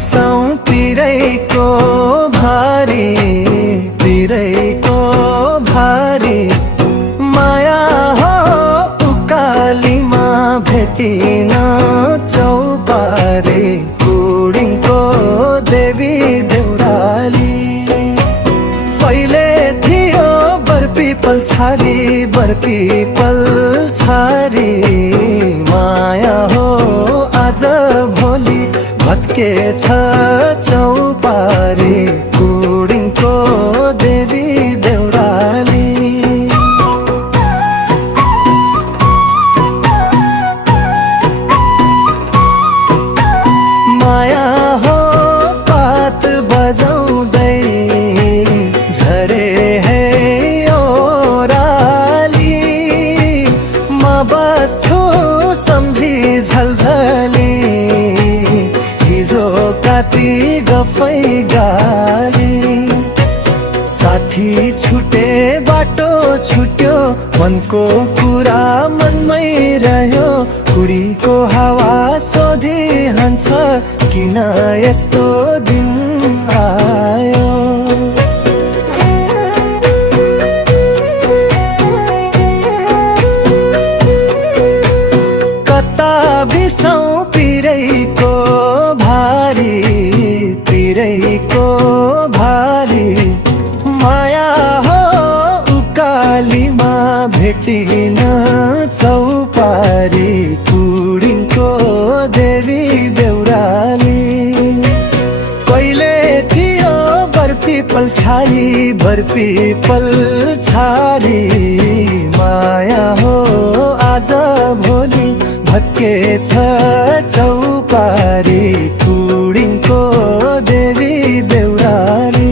बिसौँ पिरैको भारी, पिरैको भारी माया हो उकालीमा भेटिन चौबारे। कुडिङको देवी देउराली पहिले थियो बरपिपल छारी, बरपिपल छारी माया हो आज भोलि भत्केछ चौबारे। कुडिङको देवी देउराली माया हो पात बजाउँदै झरे है ओराली। म बस्छु सम्झी झलझली हिजो काती गफै गाली। साथी छुटे बाटो छुट्यो मनको कुरा मनमै रह्यो। कुडीको हावा सोधिरहन्छ किन यस्तो दिन आयो। कता बिसौँ पिरैको भारी, पिरैको भारी माया हो उकालीमा भेटिन चौपारी। कुडिङको देवी देउराली कहिले थियो बरपिपल छारी, बरपिपल छारी माया हो आज भोलि भत्केछ चौपारी। कुडिङको देवी देउराली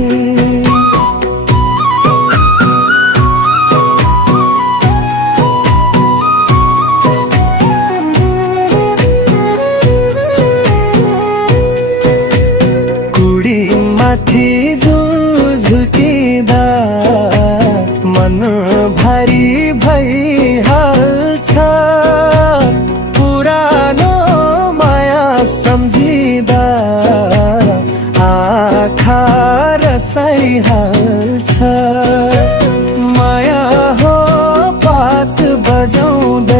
माथि झुल्झुल्किँदा मन भारी भइहाल्छ। पुरानो माया सम्झिँदा आँखा रसाइहाल्छ। माया हो पात बजाउँदै